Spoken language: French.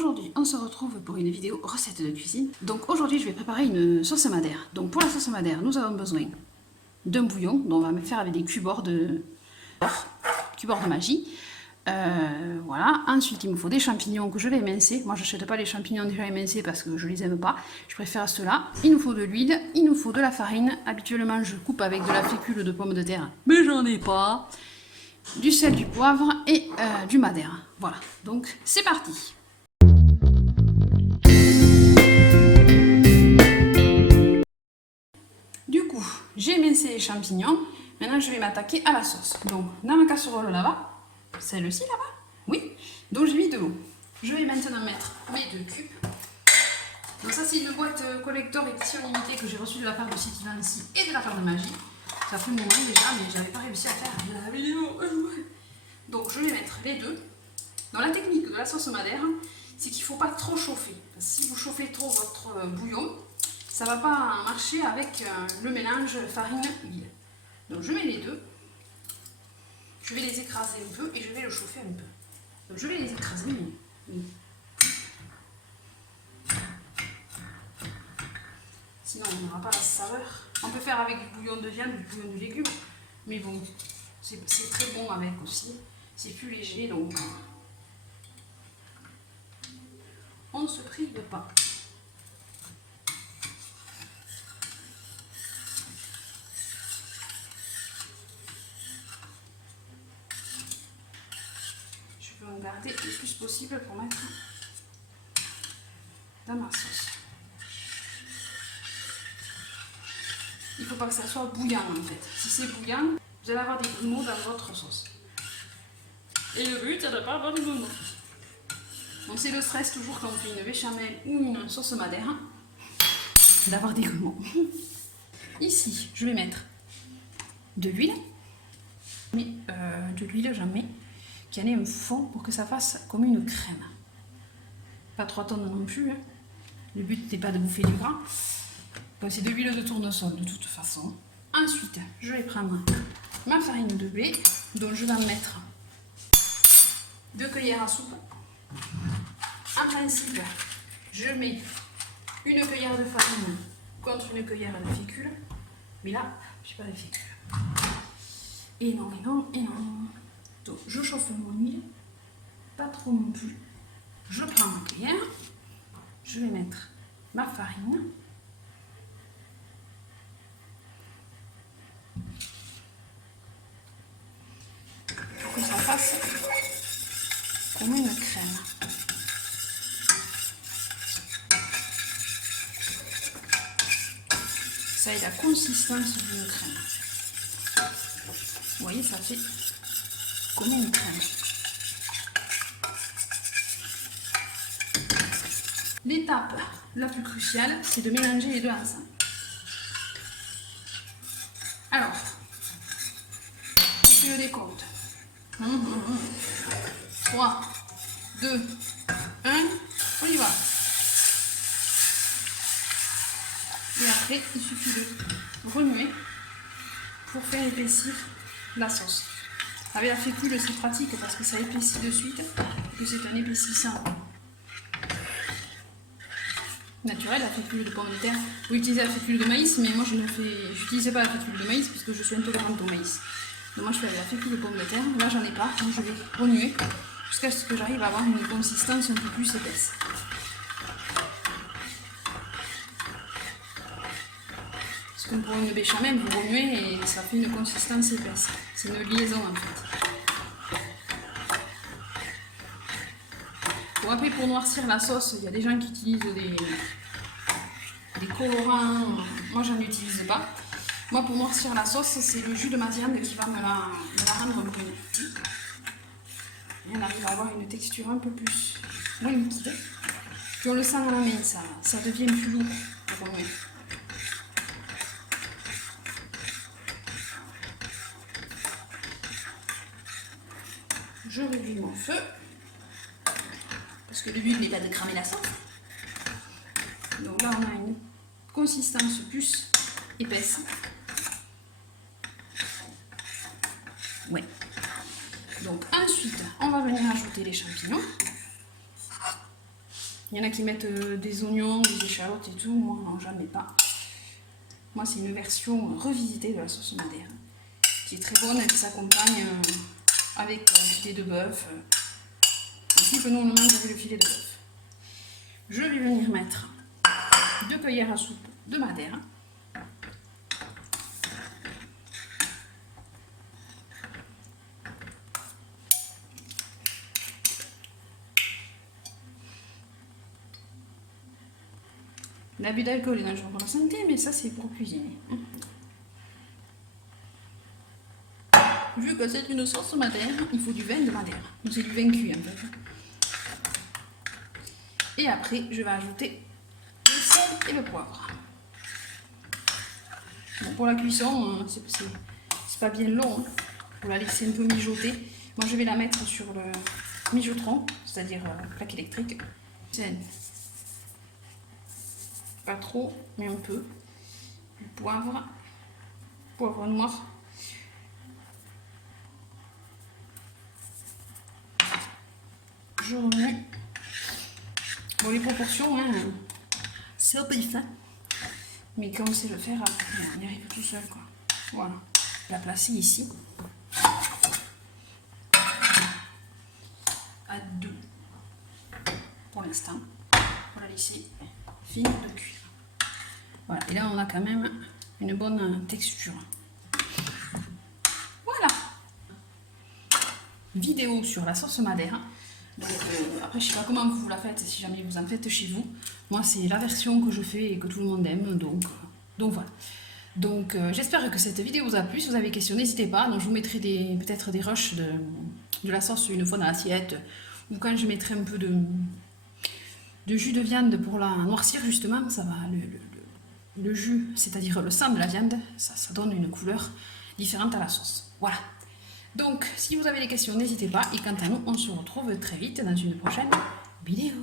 aujourd'hui on se retrouve pour une vidéo recette de cuisine. Donc aujourd'hui je vais préparer une sauce madère. Donc pour la sauce madère nous avons besoin d'un bouillon dont on va me faire avec des cubord de magie. Voilà. Ensuite il me faut des champignons que je vais émincer. Moi j'achète pas les champignons déjà émincés parce que je les aime pas. Je préfère ceux-là. Il nous faut de l'huile, il nous faut de la farine. Habituellement je coupe avec de la fécule de pommes de terre, mais j'en ai pas. Du sel, du poivre et du madère. Voilà, donc c'est parti. Du coup, j'ai émincé les champignons. Maintenant, je vais m'attaquer à la sauce. Donc, dans ma casserole là-bas, celle-ci là-bas, oui. Donc, j'ai mis de l'eau. Je vais maintenant mettre mes 2 cubes. Donc, ça, c'est une boîte collector édition limitée que j'ai reçue de la part de City Nancy et de la part de Magie. Ça fait un moment déjà, mais j'avais pas réussi à faire la vidéo. Donc, je vais mettre les deux. Dans la technique de la sauce madère, c'est qu'il ne faut pas trop chauffer. Si vous chauffez trop votre bouillon, ça ne va pas marcher avec le mélange farine-huile. Donc je mets les deux, je vais les écraser un peu et je vais le chauffer un peu. Donc je vais les écraser. Sinon on n'aura pas la saveur. On peut faire avec du bouillon de viande, du bouillon de légumes, mais bon, c'est très bon avec aussi. C'est plus léger, donc on ne se prive pas. Je vais en garder le plus possible pour mettre dans ma sauce. Il ne faut pas que ça soit bouillant en fait. Si c'est bouillant, vous allez avoir des grumeaux dans votre sauce. Et le but, c'est de ne pas avoir des grumeaux. Donc c'est le stress toujours quand on fait une béchamel ou une sauce madère, d'avoir des grumeaux. Ici, je vais mettre de l'huile. Mais de l'huile, j'en mets qui en ait un fond pour que ça fasse comme une crème. Pas trop tendre non plus. Hein. Le but n'est pas de bouffer du gras. Donc c'est de l'huile de tournesol de toute façon. Ensuite, je vais prendre ma farine de blé, dont je vais en mettre 2 cuillères à soupe. En principe, je mets une cuillère de farine contre une cuillère de fécule. Mais là, je n'ai pas de fécule. Et non, et non, et non. Donc, je chauffe mon huile, pas trop non plus. Je prends ma cuillère, je vais mettre ma farine. Pour que ça fasse comme une crème. Ça ait la consistance d'une crème. Vous voyez, ça fait comme une crème. L'étape la plus cruciale, c'est de mélanger les deux ensemble. Alors, on fait le décompte. 3, 2, 1, on y va. Et après, il suffit de remuer pour faire épaissir la sauce. Avec la fécule, c'est pratique parce que ça épaissit de suite et que c'est un épaississant naturel, la fécule de pommes de terre. Vous utilisez la fécule de maïs, mais moi je n'utilise pas la fécule de maïs puisque je suis intolérante au maïs. Donc moi je fais avec la fécule de pommes de terre. Là j'en ai pas, donc je vais remuer jusqu'à ce que j'arrive à avoir une consistance un peu plus épaisse. Parce que pour une béchamel, vous remuez et ça fait une consistance épaisse. C'est une liaison en fait. Bon, après, pour noircir la sauce, il y a des gens qui utilisent des colorants. Moi, j'en utilise pas. Moi, pour noircir la sauce, c'est le jus de ma viande qui va me la rendre brune. Et on arrive à avoir une texture un peu plus moins liquide. Puis on le sent à la main, ça devient plus lourd à remuer. Je réduis mon feu. Parce que le but n'est pas de cramer la sauce. Donc là, on a une consistance plus épaisse. Ouais. Donc ensuite, on va venir ajouter les champignons. Il y en a qui mettent des oignons, des échalotes et tout. Moi, non, j'en mets pas. Moi, c'est une version revisitée de la sauce madère, qui est très bonne et qui s'accompagne avec le filet de bœuf. Ainsi que nous, on mange avec le filet de bœuf. Je vais venir mettre 2 cuillères à soupe de madère. L'abus d'alcool est dangereux pour la santé, mais ça c'est pour cuisiner. Vu que c'est une sauce madère, il faut du vin de madère. Donc c'est du vin cuit en fait. Et après, je vais ajouter le sel et le poivre. Bon, pour la cuisson, c'est pas bien long. Il faut la laisser un peu mijoter. Moi, je vais la mettre sur le mijotron, c'est-à-dire plaque électrique. Sel. Pas trop, mais un peu. Du poivre. Poivre noir. Je remets. Bon, les proportions, hein, c'est un peu fin. Mais quand on sait le faire, on y arrive tout seul, quoi. Voilà. Je vais la placer ici. À 2. Pour l'instant. Pour la laisser fine de cuire. Voilà. Et là, on a quand même une bonne texture. Voilà. Vidéo sur la sauce madère. Donc, après, je sais pas comment vous la faites, si jamais vous en faites chez vous. Moi, c'est la version que je fais et que tout le monde aime. Donc voilà. Donc, j'espère que cette vidéo vous a plu. Si vous avez des questions, n'hésitez pas. Donc, je vous mettrai peut-être des rushs de la sauce une fois dans l'assiette. Ou quand je mettrai un peu de jus de viande pour la noircir, justement, ça va. Le jus, c'est-à-dire le sang de la viande, ça donne une couleur différente à la sauce. Voilà. Donc, si vous avez des questions, n'hésitez pas. Et quant à nous, on se retrouve très vite dans une prochaine vidéo.